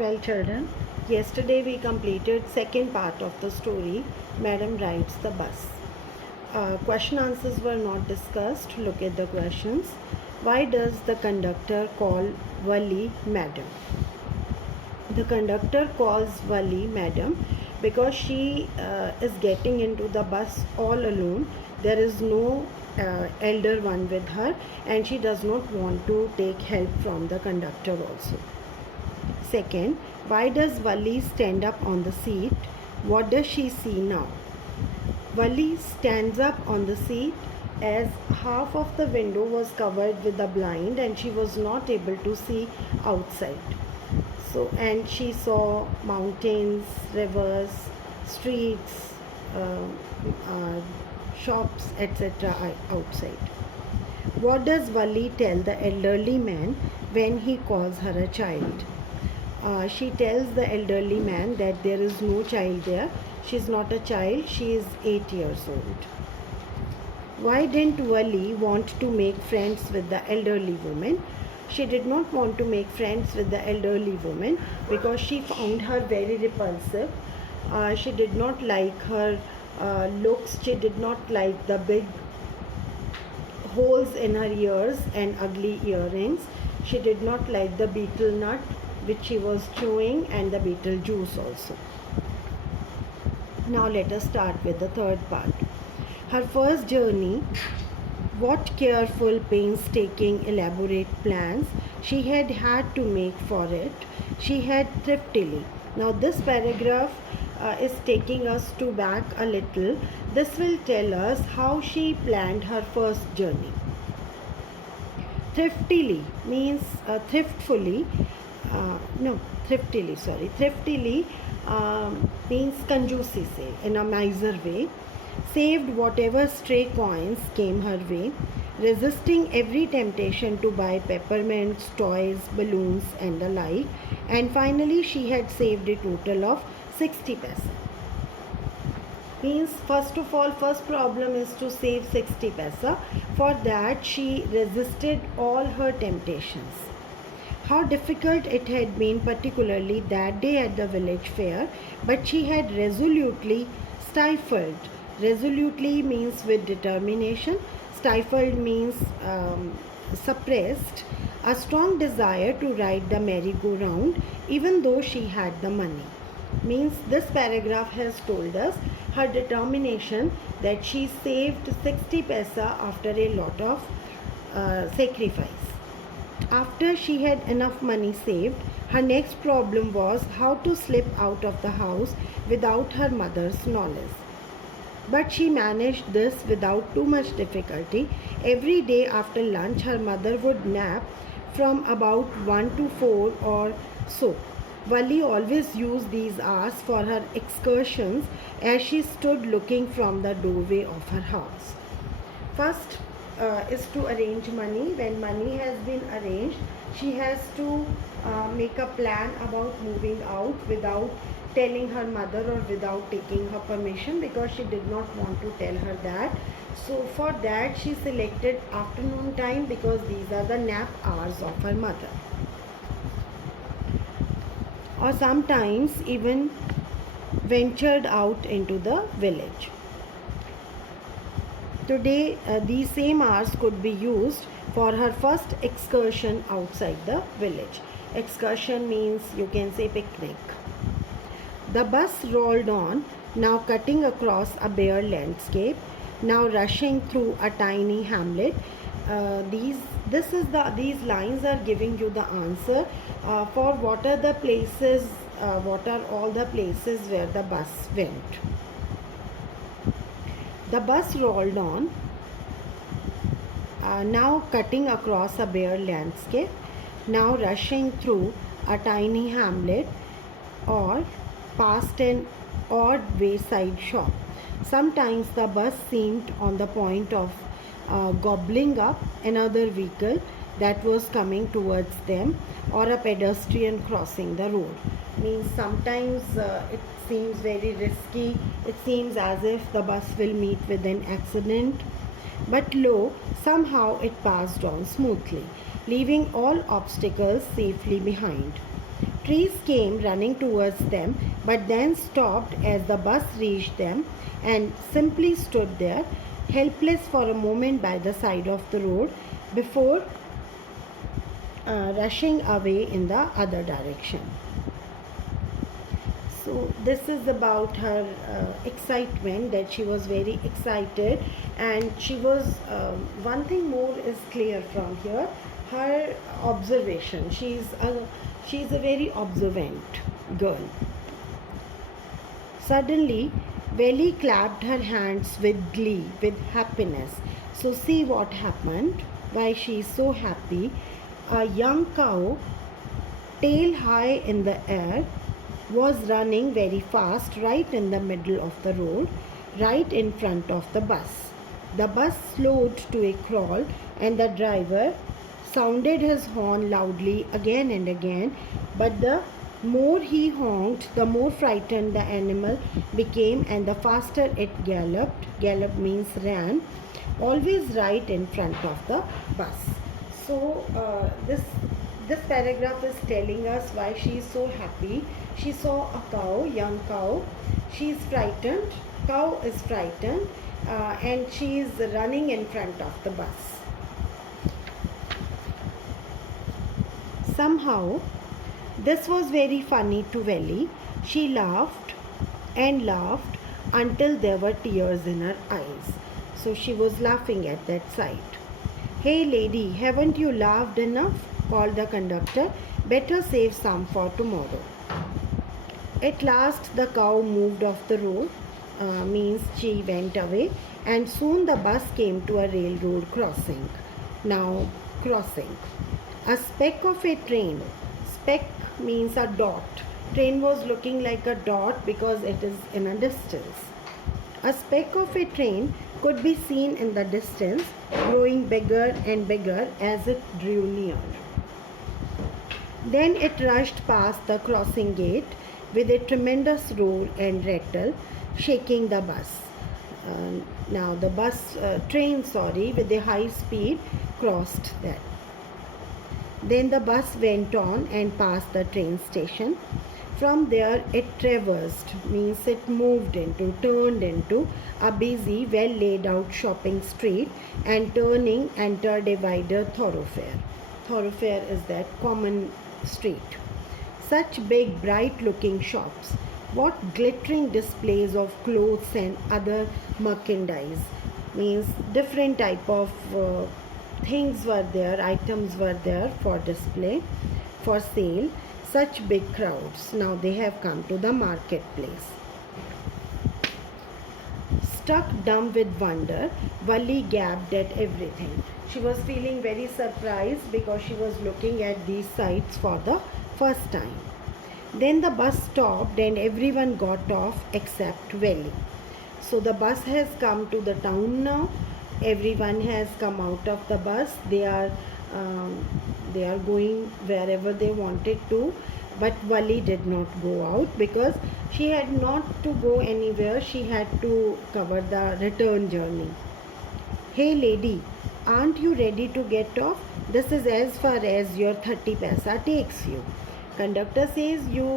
Well, children, yesterday we completed second part of the story, Madam Rides the Bus. Question answers were not discussed. Look at the questions. Why does the conductor call Wali Madam? The conductor calls Wali Madam because she is getting into the bus all alone. There is no elder one with her, and she does not want to take help from the conductor also. Second, why does Wali stand up on the seat? What does she see now? Wali stands up on the seat as half of the window was covered with a blind and she was not able to see outside. And she saw mountains, rivers, streets, shops, etc. outside. What does Wali tell the elderly man when he calls her a child? She tells the elderly man that there is no child there. She is not a child, she is 8 years old. Why didn't Wali want to make friends with the elderly woman? She did not want to make friends with the elderly woman because she found her very repulsive. She did not like her looks. She did not like the big holes in her ears and ugly earrings. She did not like the betel nut which she was chewing and the betel juice also. Now let us start with the third part. Her first journey. What careful, painstaking, elaborate plans she had had to make for it. She had thriftily. Now this paragraph is taking us to back a little. This will tell us how she planned her first journey. Thriftily means thriftily. Thriftily means कंजूसी से, in a miser way. Saved whatever stray coins came her way, resisting every temptation to buy peppermints, toys, balloons and the like, and finally she had saved a total of 60 paisa. Means first of all, first problem is to save 60 paisa. For that she resisted all her temptations. How difficult it had been, particularly that day at the village fair, but she had resolutely stifled. Resolutely means with determination. Stifled means suppressed. A strong desire to ride the merry-go-round even though she had the money. Means this paragraph has told us her determination that she saved 60 paisa after a lot of sacrifice. After she had enough money saved, her next problem was how to slip out of the house without her mother's knowledge. But she managed this without too much difficulty. Every day after lunch, her mother would nap from about 1 to 4 or so. Wali always used these hours for her excursions as she stood looking from the doorway of her house. First is to arrange money. When money has been arranged, she has to make a plan about moving out without telling her mother or without taking her permission, because she did not want to tell her that. So for that she selected afternoon time because these are the nap hours of her mother. Or sometimes even ventured out into the village. Today these same hours could be used for her first excursion outside the village. Excursion means you can say picnic. The bus rolled on, now cutting across a bare landscape, now rushing through a tiny hamlet. These lines are giving you the answer for what are the places, what are all the places where the bus went. The bus rolled on, now cutting across a bare landscape, now rushing through a tiny hamlet, or past an odd wayside shop. Sometimes the bus seemed on the point of gobbling up another vehicle that was coming towards them, or a pedestrian crossing the road. Means sometimes it seems very risky. It seems as if the bus will meet with an accident. But lo, somehow it passed on smoothly, leaving all obstacles safely behind. Trees came running towards them, but then stopped as the bus reached them and simply stood there, helpless for a moment by the side of the road before rushing away in the other direction. So this is about her excitement, that she was very excited, and she was one thing more is clear from here, her observation. She's a very observant girl. Suddenly Welly clapped her hands with glee, with happiness. So see what happened, why she is so happy. A young cow, tail high in the air, was running very fast right in the middle of the road, right in front of the bus. The bus slowed to a crawl, and the driver sounded his horn loudly again and again, but the more he honked, the more frightened the animal became, and the faster it galloped. Gallop means ran, always right in front of the bus. So this paragraph is telling us why she is so happy. She saw a cow, young cow. She is frightened. Cow is frightened, and she is running in front of the bus. Somehow, this was very funny to Welly. She laughed and laughed until there were tears in her eyes. So she was laughing at that sight. "Hey lady, haven't you laughed enough?" called the conductor. "Better save some for tomorrow." At last the cow moved off the road, means she went away, and soon the bus came to a railroad crossing. Now, crossing. A speck of a train. Speck means a dot. Train was looking like a dot because it is in a distance. A speck of a train could be seen in the distance, growing bigger and bigger as it drew near. Then it rushed past the crossing gate with a tremendous roar and rattle, shaking the bus. Now the train, with a high speed crossed that. Then the bus went on and passed the train station. From there it traversed, means it turned into a busy, well laid out shopping street, and turning entered a wider thoroughfare. Thoroughfare is that common street. Such big, bright looking shops. What glittering displays of clothes and other merchandise, means different type of things were there, items were there for display, for sale. Such big crowds. Now they have come to the marketplace. Struck dumb with wonder, Welly gaped at everything. She was feeling very surprised because she was looking at these sights for the first time. Then the bus stopped and everyone got off except Welly. So the bus has come to the town now. Everyone has come out of the bus. They are going wherever they wanted to, but Welly did not go out because she had not to go anywhere. She had to cover the return journey. "Hey lady, aren't you ready to get off? This is as far as your 30 paisa takes you." Conductor says, "You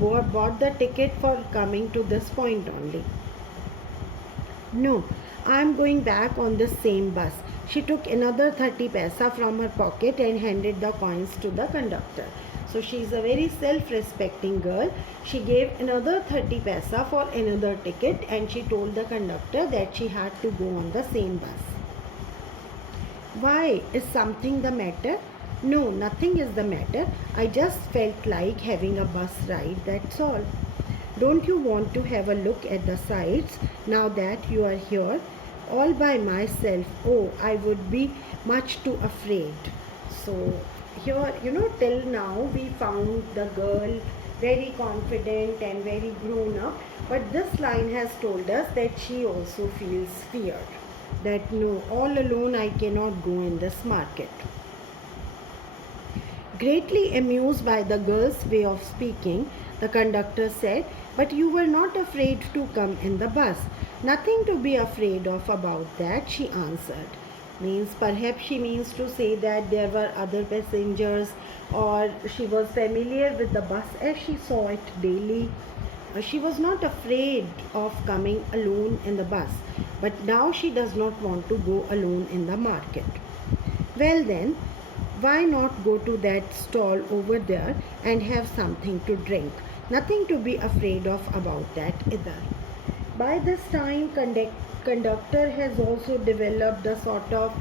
bought the ticket for coming to this point only." "No, I am going back on the same bus." She took another 30 paisa from her pocket and handed the coins to the conductor. So she is a very self-respecting girl. She gave another 30 paisa for another ticket, and she told the conductor that she had to go on the same bus. "Why? Is something the matter?" "No, nothing is the matter. I just felt like having a bus ride, that's all." "Don't you want to have a look at the sights now that you are here?" "All by myself. Oh, I would be much too afraid." So here, till now we found the girl very confident and very grown up, but this line has told us that she also feels fear, that no, all alone I cannot go in this market. Greatly amused by the girl's way of speaking, the conductor said, "But you were not afraid to come in the bus." "Nothing to be afraid of about that," she answered. Means perhaps she means to say that there were other passengers, or she was familiar with the bus as she saw it daily. She was not afraid of coming alone in the bus, but now she does not want to go alone in the market. Well, then, why not go to that stall over there and have something to drink? Nothing to be afraid of about that either. By this time, conductor has also developed a sort of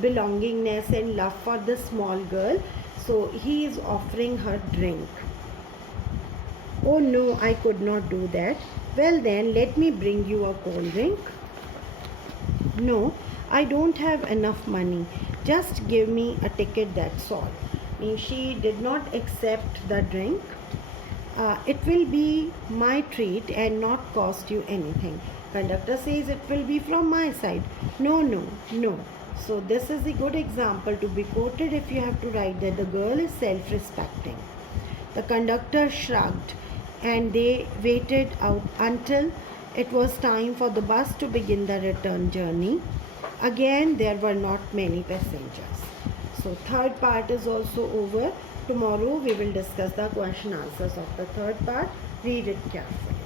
belongingness and love for the small girl, so he is offering her drink. Oh no, I could not do that. Well then, let me bring you a cold drink. No, I don't have enough money. Just give me a ticket, that's all. Means she did not accept the drink. It will be my treat and not cost you anything. Conductor says it will be from my side. No, no, no. So this is a good example to be quoted if you have to write that the girl is self-respecting. The conductor shrugged and they waited out until it was time for the bus to begin the return journey. Again, there were not many passengers. So third part is also over. Tomorrow we will discuss the question answers of the third part. Read it carefully.